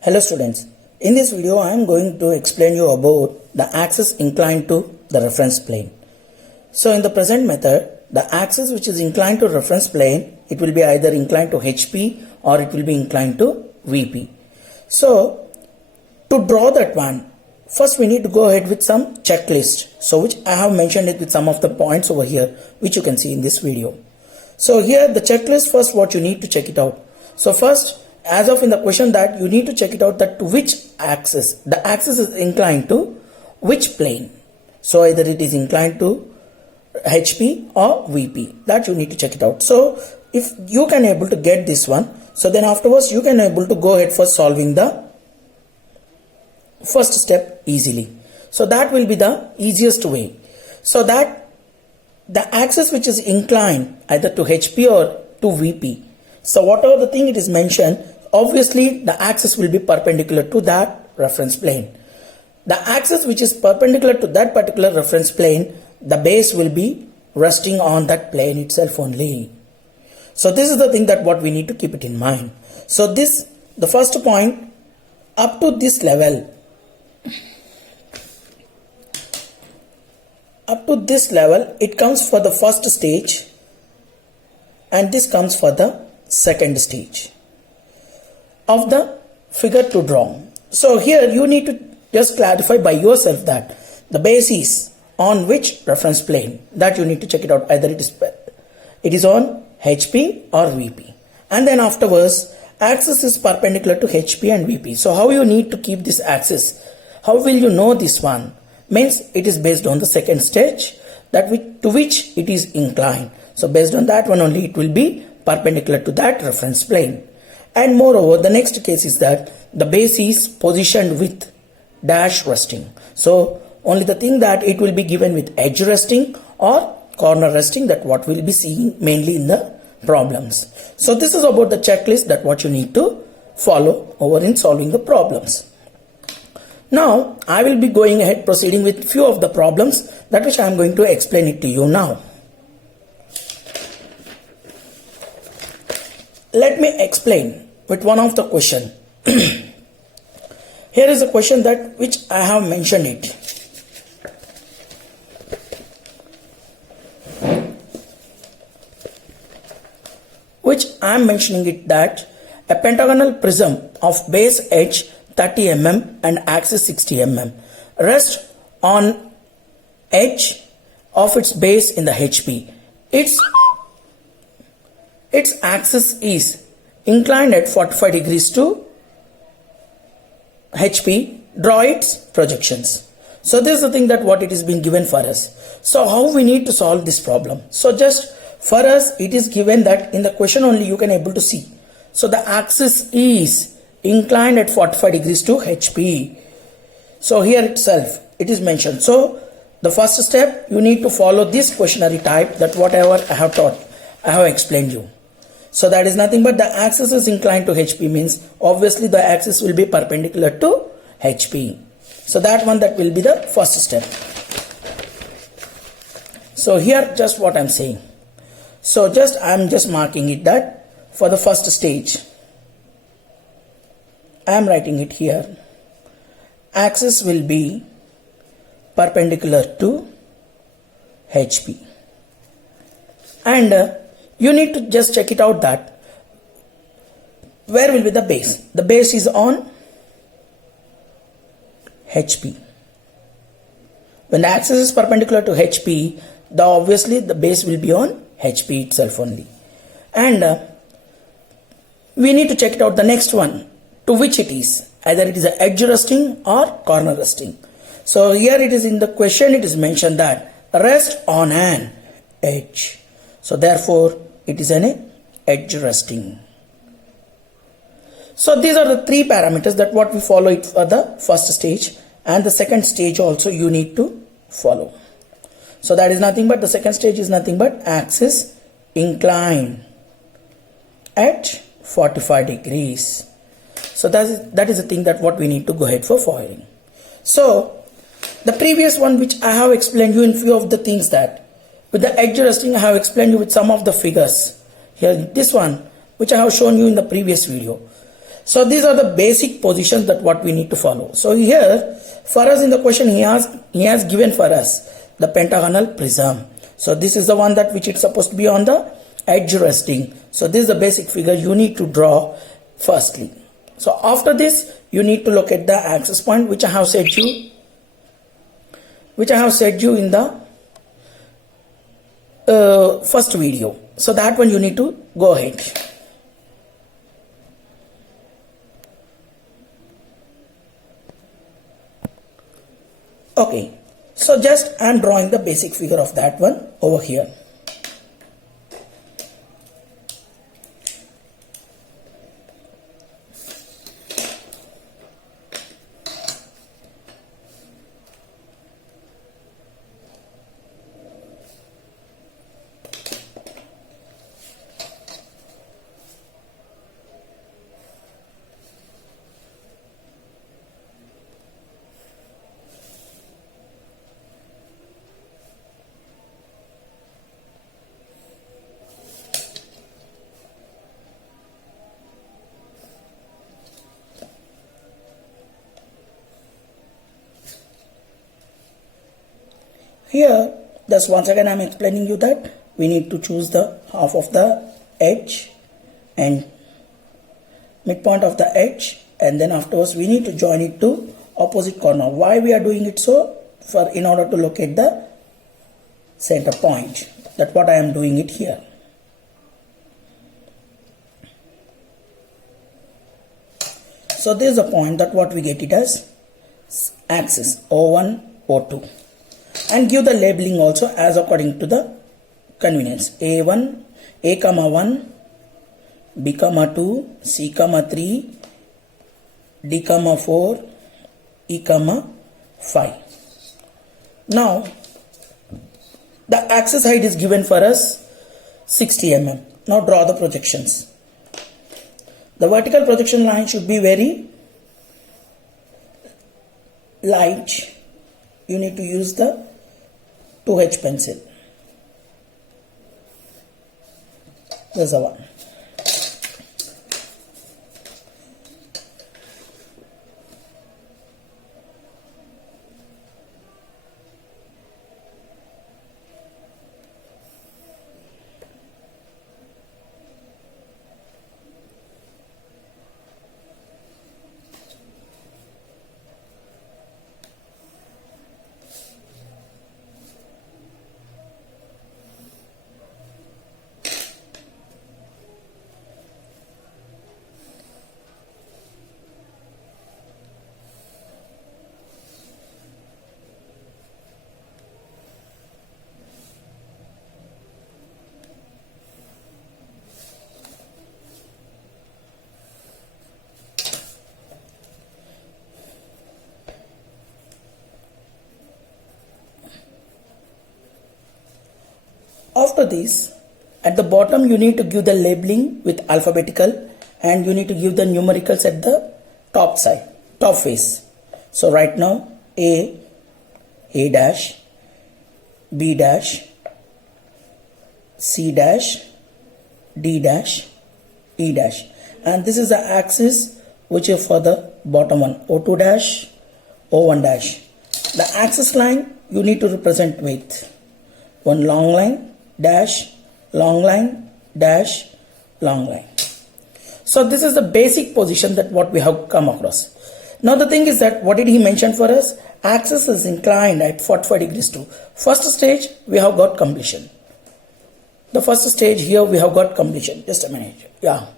Hello students, in this video I am going to explain you about the axis inclined to the reference plane. So in the present method, the axis which is inclined to reference plane, it will be either inclined to HP or it will be inclined to VP. So to draw that one, first we need to go ahead with some checklist. So which I have mentioned it with some of the points over here which you can see in this video. So here the checklist, first what you need to check it out. So first, as of in the question, that you need to check it out that to which axis the axis is inclined to which plane. So either it is inclined to HP or VP, that you need to check it out. So if you can able to get this one, so then afterwards you can able to go ahead for solving the first step easily. So that will be the easiest way. So that the axis which is inclined either to HP or to VP, so whatever the thing it is mentioned, obviously the axis will be perpendicular to that reference plane. The axis which is perpendicular to that particular reference plane, the base will be resting on that plane itself only. So this is the thing that what we need to keep it in mind. So this, the first point, up to this level, it comes for the first stage and this comes for the second stage of the figure to draw. So here you need to just clarify by yourself that the base is on which reference plane, that you need to check it out, either it is on HP or VP. And then afterwards axis is perpendicular to HP and VP. So how you need to keep this axis, how will you know this one? Means it is based on the second stage that to which it is inclined. So based on that one only it will be perpendicular to that reference plane. And moreover, the next case is that the base is positioned with dash resting. So only the thing that it will be given with edge resting or corner resting, that what we'll be seeing mainly in the problems. So this is about the checklist that what you need to follow over in solving the problems. Now I will be going ahead proceeding with few of the problems that which I am going to explain it to you now. Let me explain with one of the question. Here is a question that which I have mentioned it. Which I am mentioning it that a pentagonal prism of base edge 30 mm and axis 60 mm rests on edge of its base in the HP. Its axis is inclined at 45 degrees to HP. Draw its projections. So this is the thing that what it is being given for us. So how we need to solve this problem? So just for us it is given that in the question only you can able to see. So the axis is inclined at 45 degrees to HP. So here itself it is mentioned. So the first step, you need to follow this questionnaire type, that whatever I have taught, I have explained you. So that is nothing but the axis is inclined to HP means obviously the axis will be perpendicular to HP. So that one, that will be the first step. So here just what I am saying. So I am just marking it that for the first stage, I am writing it here. Axis will be perpendicular to HP. And you need to just check it out that where will be the base. The base is on HP. When the axis is perpendicular to HP, obviously the base will be on HP itself only. And we need to check it out the next one, to which it is. Either it is an edge resting or corner resting. So here it is in the question, it is mentioned that rest on an edge. So therefore it is an edge resting. So these are the three parameters that what we follow it for the first stage, and the second stage also you need to follow. So that is nothing but the second stage is nothing but axis inclined at 45 degrees. So that is the thing that what we need to go ahead for following. So the previous one which I have explained you in few of the things, that with the edge resting I have explained you with some of the figures. Here this one which I have shown you in the previous video. So these are the basic positions that what we need to follow. So here for us in the question he has given for us the pentagonal prism. So this is the one that which it's supposed to be on the edge resting. So this is the basic figure you need to draw firstly. So after this you need to look at the axis point which I have said you in the first video. So that one you need to go ahead. Okay, so just I am drawing the basic figure of that one over here. Here, thus once again I am explaining you that we need to choose the half of the edge and midpoint of the edge, and then afterwards we need to join it to opposite corner. Why we are doing it so? In order to locate the center point. That's what I am doing it here. So there is a point that what we get it as axis O1, O2. And give the labeling also as according to the convenience. A1, A comma 1, B comma 2, C comma 3, D comma 4, E comma 5. Now the axis height is given for us 60 mm. Now draw the projections. The vertical projection line should be very light. You need to use the 2H pencil. There's the one. After this, at the bottom you need to give the labeling with alphabetical, and you need to give the numericals at the top side, top face. So right now A dash, B dash, C dash, D dash, E dash, and this is the axis which is for the bottom one, O2 dash, O1 dash. The axis line you need to represent with one long line, dash, long line, dash, long line. So this is the basic position that what we have come across. Now the thing is that what did he mention for us? Axis is inclined at 45 degrees to first stage. We have got completion. The first stage here we have got completion. Just a minute. Yeah,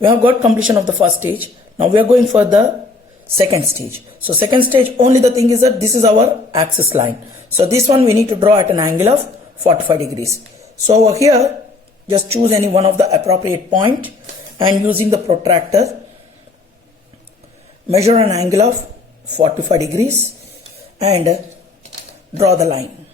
we have got completion of the first stage. Now we are going for the second stage. So second stage, only the thing is that this is our axis line. So this one we need to draw at an angle of 45 degrees. So over here, just choose any one of the appropriate point, and using the protractor, measure an angle of 45 degrees and draw the line.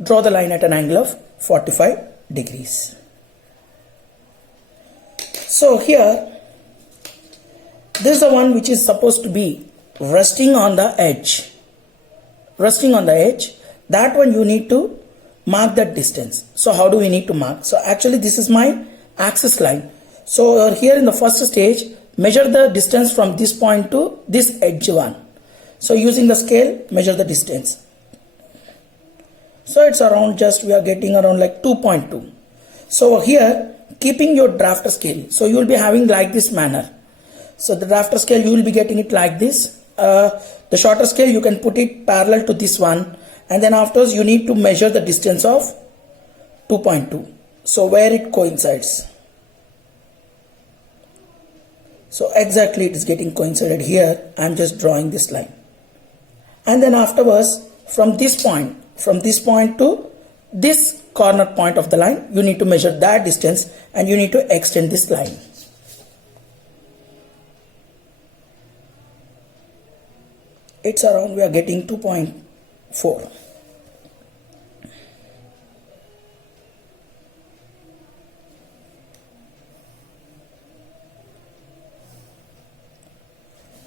Draw the line at an angle of 45 degrees. So here, this is the one which is supposed to be resting on the edge. Resting on the edge, that one you need to mark that distance. So how do we need to mark? So actually this is my axis line. So here in the first stage, measure the distance from this point to this edge one. So using the scale, measure the distance. So it's around just, we are getting around like 2.2. So here, keeping your drafter scale, so you will be having like this manner. So the drafter scale, you will be getting it like this. The shorter scale, you can put it parallel to this one, and then afterwards you need to measure the distance of 2.2. So where it coincides. So exactly it is getting coincided here. I am just drawing this line. And then afterwards, from this point to this corner point of the line, you need to measure that distance and you need to extend this line. It's around, we are getting 2.4.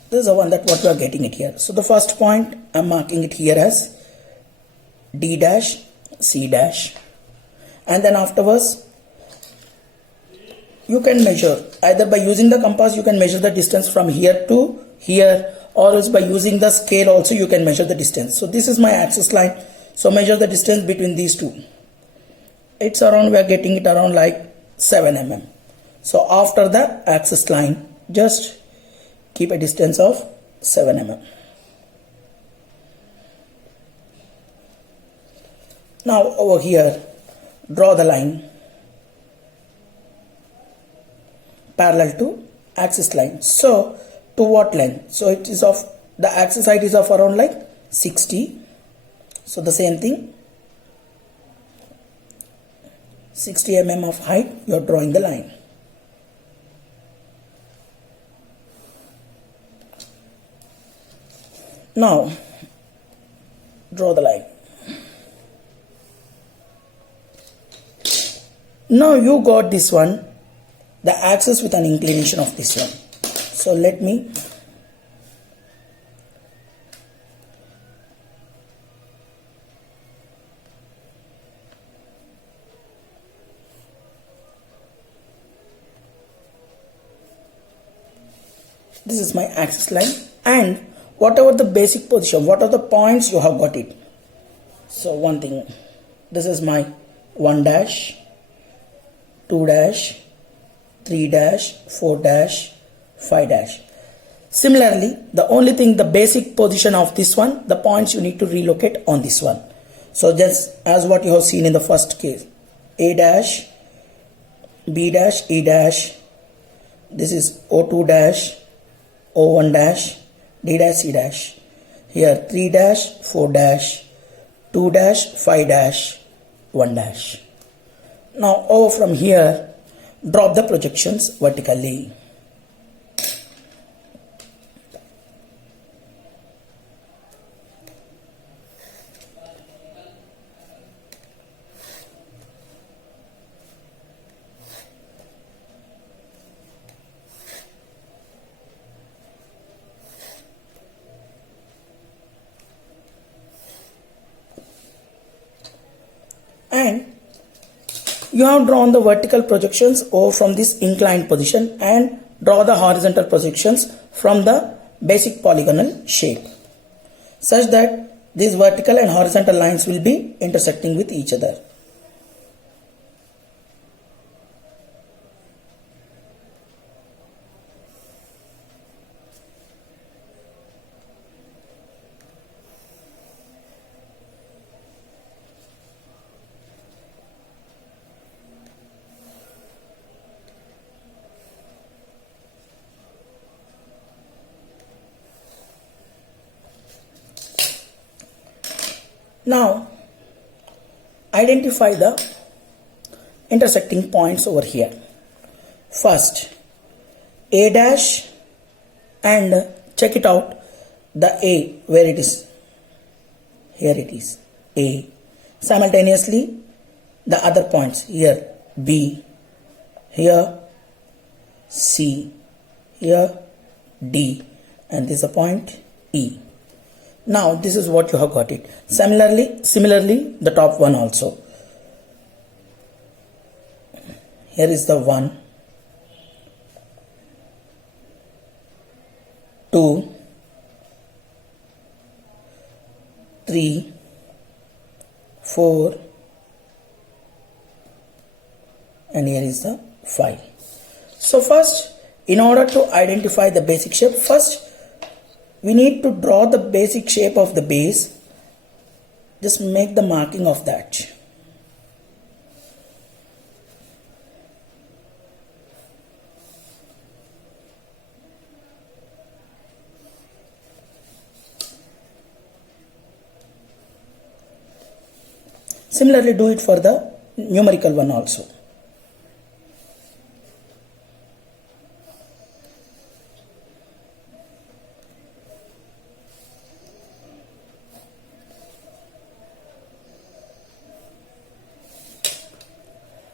This is the one that what we are getting it here. So the first point, I'm marking it here as D dash, C dash. And then afterwards, you can measure either by using the compass, you can measure the distance from here to here, or else by using the scale also you can measure the distance. So this is my axis line. So measure the distance between these two. It's around, we are getting it around like 7 mm. So after the axis line, just keep a distance of 7 mm. Now over here, draw the line parallel to axis line. So to what length? So it is of, the axis height is of around like 60. So the same thing, 60 mm of height, you are drawing the line. Now draw the line. Now you got this one, the axis with an inclination of this one. So let me this is my axis line, and whatever the basic position, what are the points you have got it. So one thing, this is my 1 dash, 2 dash, 3 dash, 4 dash, 5 dash. Similarly, the only thing, the basic position of this one, the points you need to relocate on this one. So just as what you have seen in the first case, A dash, B dash, E dash, this is O2 dash, O1 dash, D dash, C dash. Here 3 dash, 4 dash, 2 dash, 5 dash, 1 dash. Now over from here, drop the projections vertically. And you have drawn the vertical projections over from this inclined position and draw the horizontal projections from the basic polygonal shape, such that these vertical and horizontal lines will be intersecting with each other. Now identify the intersecting points over here. First A dash, and check it out, the A, where it is, here it is A. Simultaneously the other points, here B, here C, here D, and this is a point E. Now this is what you have got it. Similarly, the top one also. Here is the 1, 2, 3, 4, and here is the 5. So first, in order to identify the basic shape, first we need to draw the basic shape of the base. Just make the marking of that. Similarly, do it for the numerical one also.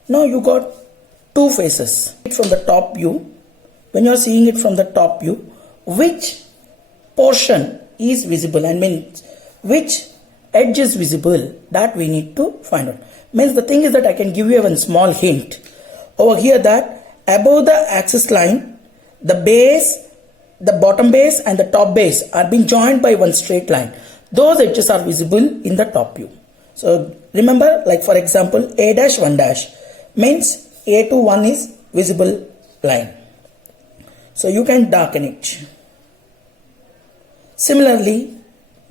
Now you got two faces from the top view. When you are seeing it from the top view, which portion is visible, and means which edge is visible, that we need to find out. Means the thing is that I can give you a small hint over here, that above the axis line, the base, the bottom base and the top base are being joined by one straight line. Those edges are visible in the top view. So remember, like for example, A dash 1 dash means A to 1 is visible line. So you can darken it. Similarly,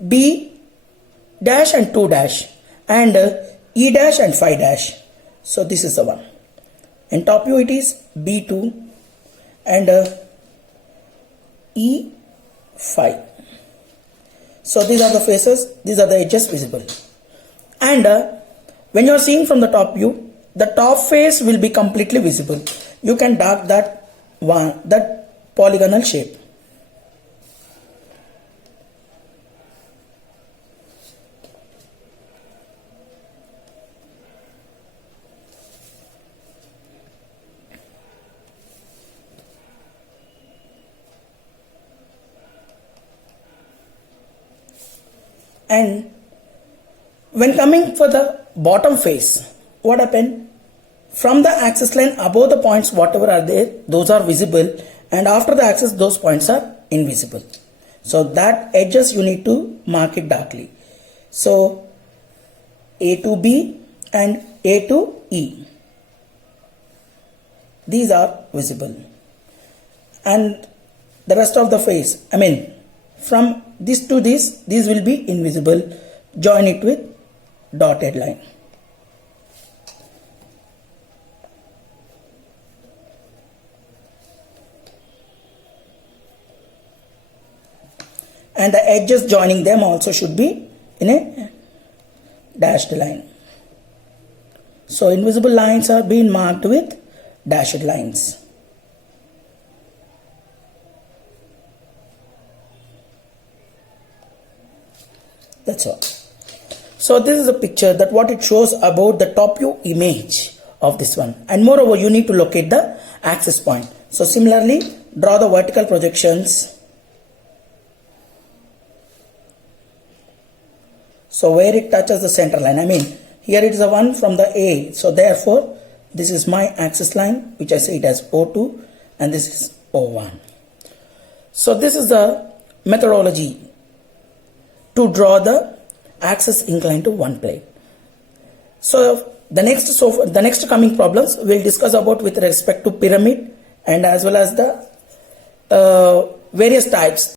B dash and 2 dash and E dash and 5 dash. So this is the one. In top view it is B2 and E5. So these are the faces, these are the edges visible. And when you are seeing from the top view, the top face will be completely visible. You can dark that one, that polygonal shape. And when coming for the bottom face, what happened? From the axis line above the points whatever are there, those are visible, and after the axis those points are invisible. So that edges you need to mark it darkly. So A to B and A to E, these are visible, and the rest of the face, I mean from this to this, these will be invisible. Join it with dotted line. And the edges joining them also should be in a dashed line. So invisible lines are being marked with dashed lines. That's all. So this is a picture that what it shows about the top view image of this one. And moreover, you need to locate the axis point. So similarly, draw the vertical projections. So where it touches the center line, I mean here it is a one from the A. So therefore, this is my axis line, which I say it as O2, and this is O1. So this is the methodology to draw the axis inclined to one plane. So the next coming problems we'll discuss about with respect to pyramid and as well as the various types